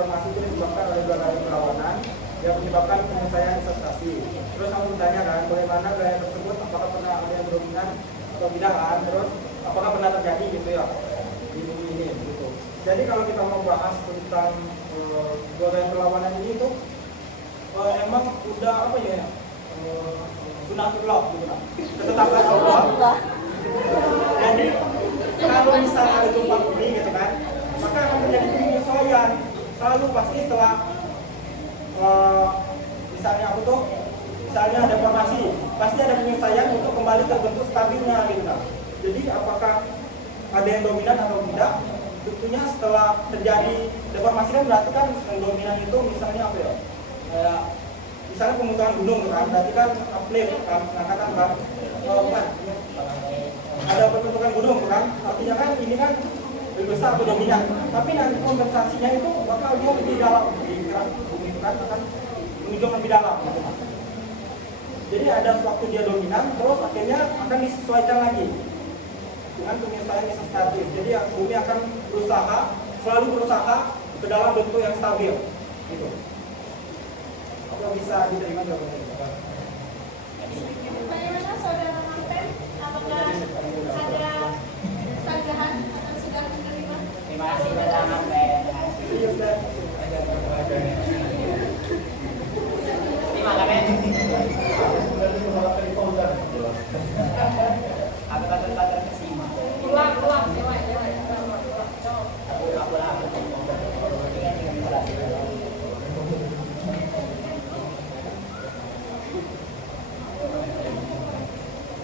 informasi itu disebabkan oleh dua gaya perlawanan yang menyebabkan penyelesaian investasi. Terus kamu bertanya kan, bagaimana gaya tersebut, apakah pernah ada yang dominan atau tidak kan? Terus apakah pernah terjadi gitu ya di bumi ini gitu. Jadi kalau kita mau bahas tentang dua gaya perlawanan ini tuh emang udah apa ya? Sunatullah gitu kan. Ketetapan Allah. Jadi kalau misalnya ada gempa bumi gitu kan, maka akan terjadi penyesuaian. Selalu pasti setelah misalnya aku tuh, misalnya ada formasi, pasti ada penyesuaian untuk kembali terbentuk stabilnya gitu kan. Jadi apakah ada yang dominan atau tidak? Tentunya setelah terjadi deformasi kan berarti kan yang dominan itu misalnya apa ya? Kayak misalnya pemutaran gunung kan, berarti kan uplift kan, angkatan kan. Ada pembentukan gunung kan, artinya kan ini kan lebih besar atau dominan, tapi nanti kompensasinya itu bakal dia lebih dalam, bumi itu kan akan menunjuk lebih dalam gitu. Jadi ada waktu dia dominan, terus akhirnya akan disesuaikan lagi dengan penyesuaian statis. Jadi bumi akan selalu berusaha ke dalam bentuk yang stabil gitu. Apa bisa diterima jawabannya? Bagaimana saudara Manten? Apakah ada sanggahan atau sudah menerima? Terima kasih saudara Manten. Iya, Ustaz. Terima kasih. Aku bater kesimak. Ulang. Aku lah.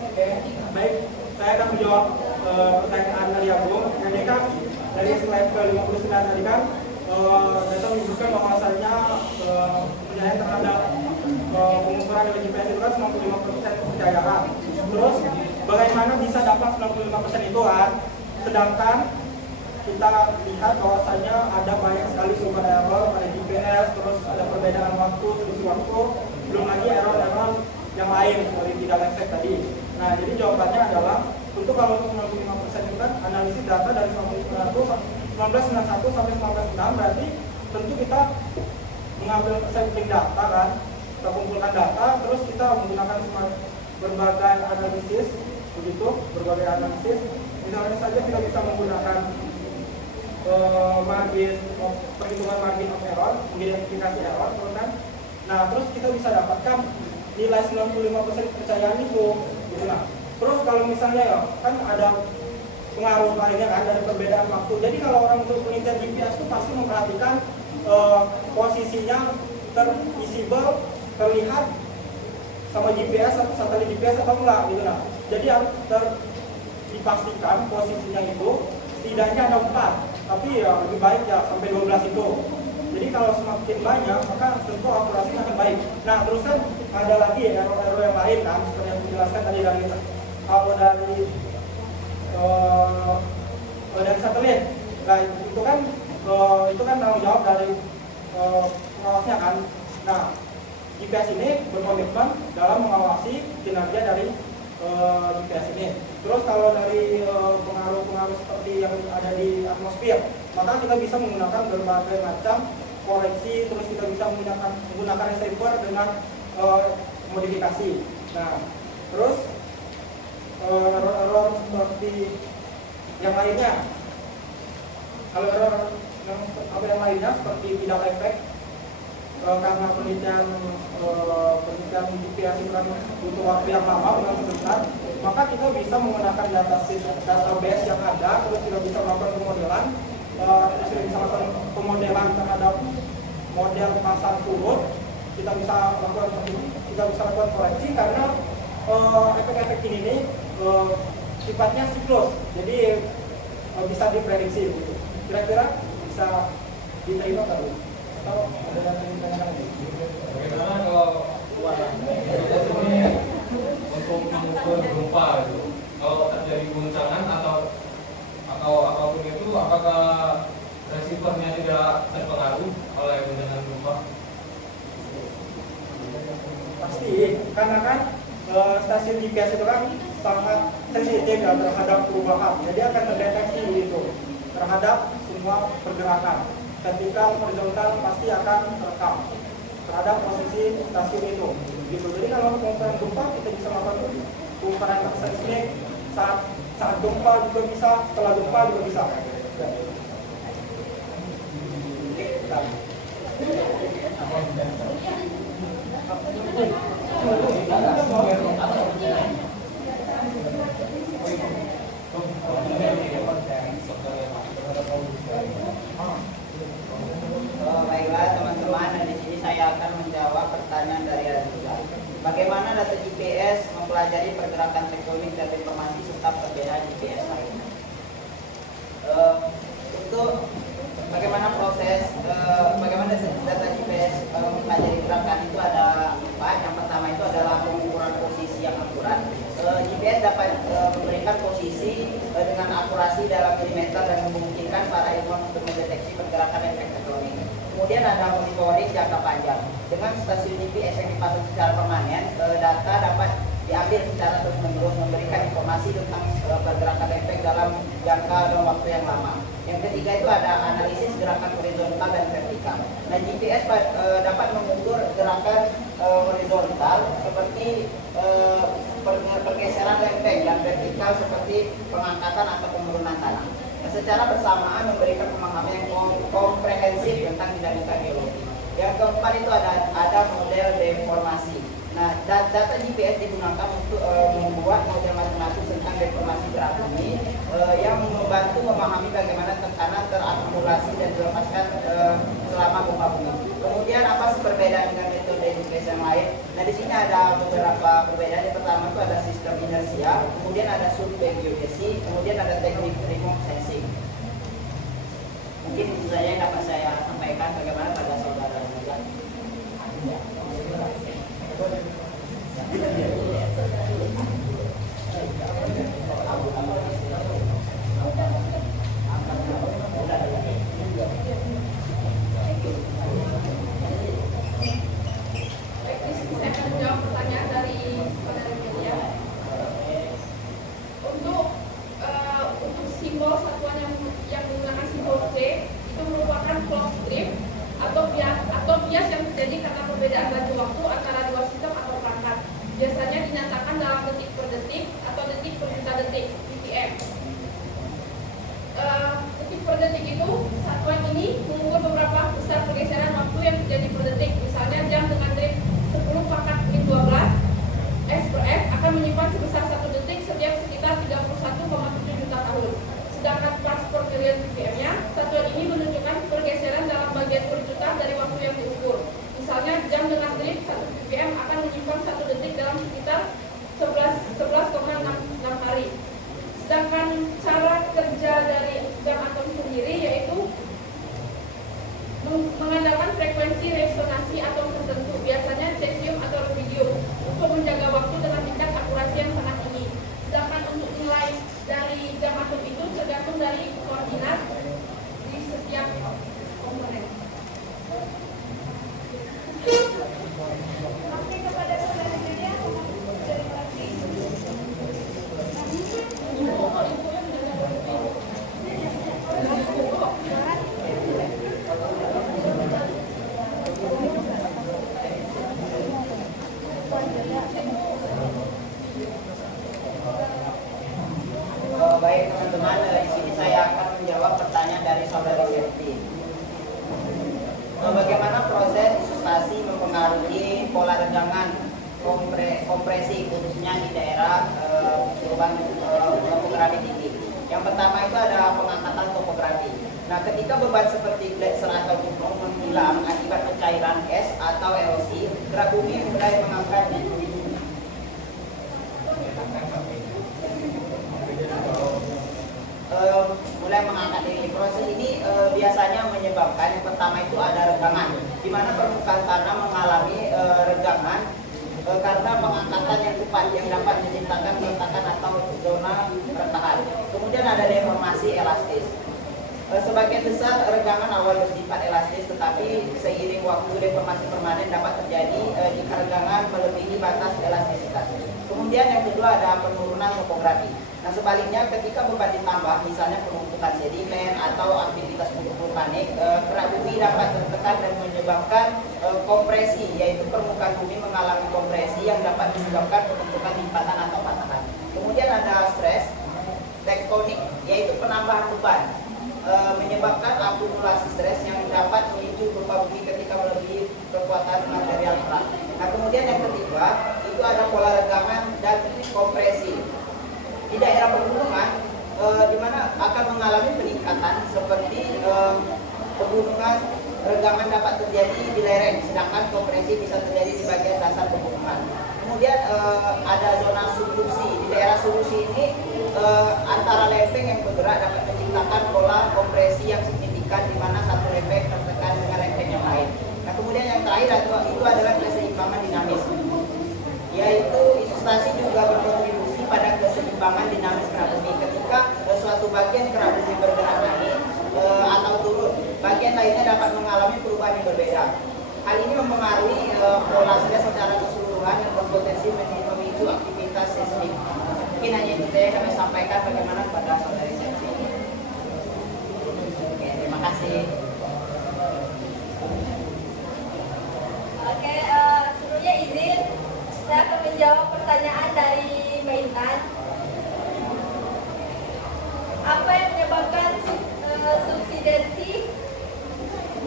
Oke, baik. Saya akan menjawab pertanyaan dari Agung. Jadi kan dari slide ke-59 tadi kan data menunjukkan bahwasanya penilaian terhadap pengukuran nilai GPS itu kan 95% kepercayaan. Terus bagaimana bisa dapat 95% itu kan? Sedangkan kita lihat bahwasanya ada banyak sekali sumber error pada GPS, terus ada perbedaan waktu, selisih waktu, belum lagi error-error yang lain seperti tidak efek tadi. Nah, jadi jawabannya adalah untuk kalau untuk 95% itu kan analisis data dari 1991 sampai 1996, berarti tentu kita mengambil sampling data kan, kita kumpulkan data, terus kita menggunakan berbagai analisis, begitu, berbagai analisis. Misalnya saja kita bisa menggunakan perhitungan margin of error, mengidentifikasi error, kan? Nah, terus kita bisa dapatkan nilai 95% kepercayaan itu, gitu lah. Terus kalau misalnya ya, kan ada pengaruh lainnya kan, dari perbedaan waktu. Jadi kalau orang untuk penelitian GPS itu pasti memperhatikan posisinya visible, terlihat sama GPS atau satelit GPS atau enggak, gitu lah. Jadi harus dipastikan posisinya itu setidaknya ada 4, tapi ya lebih baik ya sampai 12 itu. Jadi kalau semakin banyak, maka tentu akurasinya akan baik. Nah, terus kan ada lagi error-error yang lain kan, seperti yang dijelaskan tadi kalau dari satelit. Nah, itu kan tanggung jawab dari pengawasnya kan. Nah, GPS ini berkomitmen dalam mengawasi kinerja dari GPS ini. Terus kalau dari pengaruh-pengaruh seperti yang ada di atmosfer, maka kita bisa menggunakan berbagai macam koreksi, terus kita bisa menggunakan receiver dengan modifikasi. Nah, terus error seperti yang lainnya, kalau error yang lainnya seperti tidak efek karena penelitian GPS itu kan butuh waktu yang lama, bukan sebentar, maka kita bisa menggunakan database yang ada, terus kita bisa melakukan pemodelan, terus kita bisa melakukan pemodelan terhadap model pasang surut, kita bisa lakukan koreksi karena efek-efek ini nih sifatnya siklus, jadi bisa diprediksi gitu. Kira-kira bisa diterima tadi? Atau ada yang ingin ditanyakan lagi? Bagaimana kalau kita ini untuk mengukur gempa itu, kalau terjadi guncangan atau apapun itu, apakah receivernya tidak terpengaruh oleh guncangan gempa? Pasti, karena kan stasiun GPS itu kan sangat sensitif ya terhadap perubahan, jadi akan mendeteksi itu terhadap semua pergerakan. vertikal horizontal pasti akan terekam terhadap posisi stasiun itu. Gitu. Jadi kalau pengukuran gempa kita bisa melakukan pengukuran seismik saat gempa juga bisa, setelah gempa juga bisa. Baiklah teman-teman, dan di sini saya akan menjawab pertanyaan dari Azizah. Bagaimana data GPS mempelajari pergerakan tektonik dan informasi serta perbedaan GPS lainnya? Untuk bagaimana proses bagaimana data GPS mempelajari gerakan itu ada 4. Yang pertama itu adalah pengukuran posisi yang akurat. GPS dapat memberikan posisi dengan akurasi dalam milimeter dan memungkinkan para ilmuwan untuk mendeteksi pergerakan efek tektonik. Kemudian ada monitoring jangka panjang. Dengan stasiun GPS yang dipasang secara permanen, data dapat diambil secara terus-menerus memberikan informasi tentang pergerakan efek dalam jangka dan waktu yang lama. Yang ketiga itu ada analisis gerakan horizontal dan vertikal. Nah, GPS dapat mengukur gerakan horizontal seperti pergeseran lempeng dan vertikal seperti pengangkatan atau penurunan tanah. Nah, secara bersamaan memberikan pemahaman yang komprehensif tentang dinamika geologi. Yang keempat itu ada model deformasi. Nah, data GPS digunakan untuk membuat model matematis tentang deformasi gerak bumi yang membantu memahami bagaimana tekanan terakumulasi dan dilepaskan selama gempa bumi. Kemudian apa sih perbedaan dengan metode GPS yang lain? Nah, di sini ada beberapa perbedaan. Yang pertama itu ada sistem inersia, kemudian ada survei geodesi, kemudian ada teknik remote sensing. Mungkin itu saja yang dapat saya sampaikan. Bagaimana pada saudara juga? Saya akan menjawab pertanyaan dari saudara media. Untuk simbol satuan yang menggunakan simbol C itu merupakan clock drift atau bias yang terjadi karena perbedaan laju waktu antara dua sistem atau perangkat. Biasanya dinyatakan dalam detik per detik atau detik per juta detik (DPM). Detik per detik itu satuan ini mengukur beberapa besar pergeseran waktu yang terjadi per detik. Misalnya jam dengan drift 10 pangkat min 12 S per S akan menyimpan sebesar 1 detik setiap sekitar 31,7 juta tahun. Sedangkan transport period BPM-nya, satuan ini menunjukkan pergeseran dalam bagian per juta dari waktu yang diukur. Misalnya jam dengan drift 1 BPM akan menyimpan 1 detik dalam sekitar 11,6 hari. Sedangkan cara kerja dari jam atom sendiri yaitu mengandalkan frekuensi resonansi atom tertentu, biasanya cesium atau rubidium, untuk menjaga waktu dengan tingkat akurasi yang sangat tinggi. Sedangkan untuk nilai dari jam atom itu tergantung dari koordinat di setiap komponen. Oke, kepada saudara media, terima kasih. Baik teman-teman, di sini saya akan menjawab pertanyaan dari saudari Septi. Bagaimana proses isolasi mempengaruhi pola regangan kompresi khususnya di daerah perubahan topografi tinggi. Yang pertama itu ada pengangkatan topografi. Nah, ketika beban seperti gletser atau gunung menghilang akibat pencairan es atau erosi, gerak bumi mulai mengangkat diri. Mulai mengangkat diri. Proses ini biasanya menyebabkan yang pertama itu ada regangan, di mana permukaan tanah mengalami regangan karena pengangkatan yang cepat yang dapat menciptakan retakan atau zona retakan. Kemudian ada deformasi elastis. Sebagian besar regangan awal bersifat elastis, tetapi seiring waktu deformasi permanen dapat terjadi jika regangan melebihi batas elastisitas. Kemudian yang kedua ada penurunan topografi. Nah sebaliknya ketika beban ditambah, misalnya penumpukan sedimen atau aktivitas vulkanik, kerak bumi dapat tertekan dan menyebabkan kompresi, yaitu permukaan bumi mengalami kompresi yang dapat menyebabkan pembentukan limpatan atau patahan. Kemudian ada stres tektonik, yaitu penambahan beban, menyebabkan akumulasi stres yang dapat memicu gempa bumi ketika melebihi kekuatan material berat. Nah kemudian yang ketiga itu ada pola regangan dan kompresi. Di daerah pegunungan di mana akan mengalami peningkatan seperti pegunungan, regangan dapat terjadi di lereng, sedangkan kompresi bisa terjadi di bagian dasar pegunungan. Kemudian ada zona subduksi. Di daerah subduksi ini antara lempeng yang bergerak dapat menciptakan pola kompresi yang signifikan di mana satu lempeng tertekan dengan lempeng yang lain. Nah kemudian yang terakhir itu adalah keseimbangan dinamis, yaitu isolasi juga berkontribusi pada keseimbangan dinamis kerak bumi. Ketika suatu bagian kerak bumi bergerak naik atau turun, bagian lainnya dapat mengalami perubahan yang berbeda. Hal ini mempengaruhi pola stres secara keseluruhan yang berpotensi memicu aktivitas seismik. Mungkin hanya itu saja kami sampaikan bagaimana pada saudari Sepsi. Oke, terima kasih. Oke, sebelumnya izin saya akan menjawab pertanyaan dari Mbak Intan. Apa yang menyebabkan subsidensi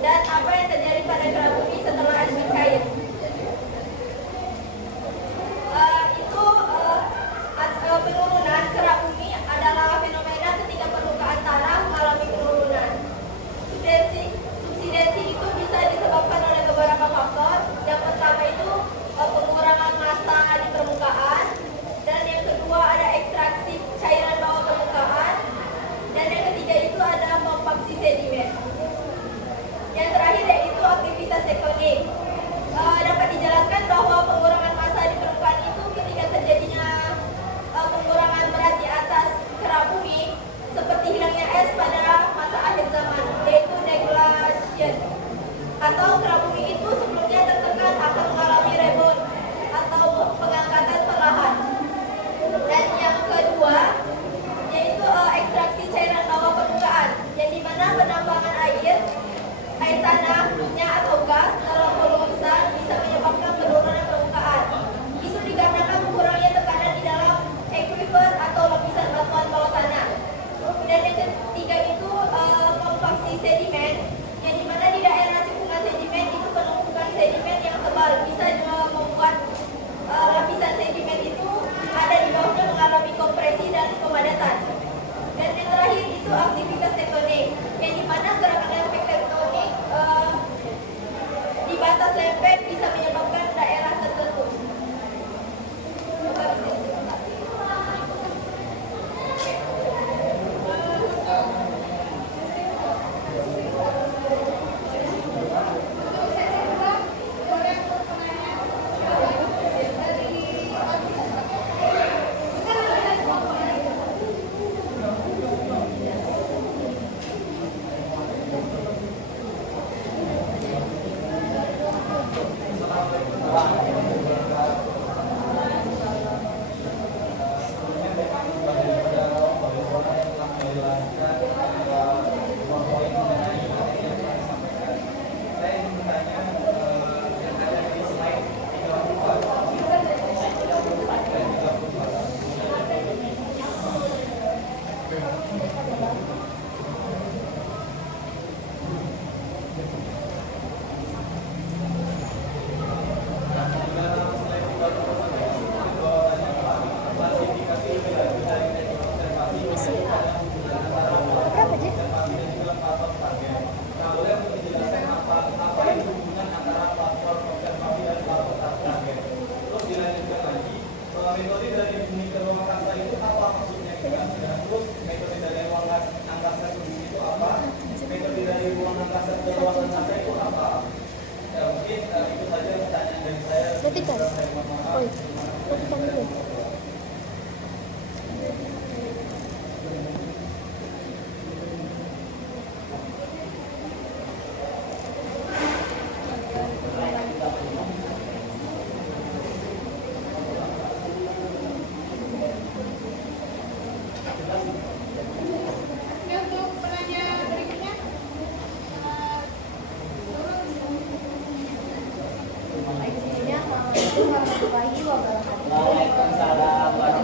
dan apa yang terjadi pada kerak bumi setelah es mencair? Penurunan kerak bumi adalah fenomena ketika permukaan tanah mengalami penurunan. Subsidensi itu bisa disebabkan oleh beberapa faktor. Yang pertama itu pengurangan massa di permukaan, dan yang kedua ada ekstraksi cairan bawah permukaan, dan yang ketiga itu ada kompaksi sedimen. Yang terakhir yaitu aktivitas tektonik. Dapat dijelaskan bahwa pengurangan massa di permukaan itu ketika terjadinya pengurangan berat di atas kerak bumi, seperti hilangnya es pada masa akhir zaman, yaitu degradation. Atau kerak bumi itu sebelumnya tertekan akan mengalami rebound atau pengangkatan perlahan. Dan yang kedua yaitu ekstraksi cairan bawah permukaan, yang dimana penambangan air tanah, minyak atau gas dalam volume besar bisa menyebabkan penurunan permukaan. Itu dikarenakan kurangnya tekanan di dalam aquifer atau lapisan batuan bawah tanah. Dan yang ketiga itu kompaksi sedimen, yang dimana di daerah cekungan sedimen itu penumpukan sedimen yang tebal bisa membuat lapisan sedimen itu ada di bawahnya mengalami kompresi dan pemadatan. Dan yang terakhir itu aktivitas tektonik, yang dimana gerakan lempeng tektonik di batas lempeng bisa menyebabkan daerah tertentu. Assalamualaikum warahmatullahi wabarakatuh. Waalaikumsalam warahmatullahi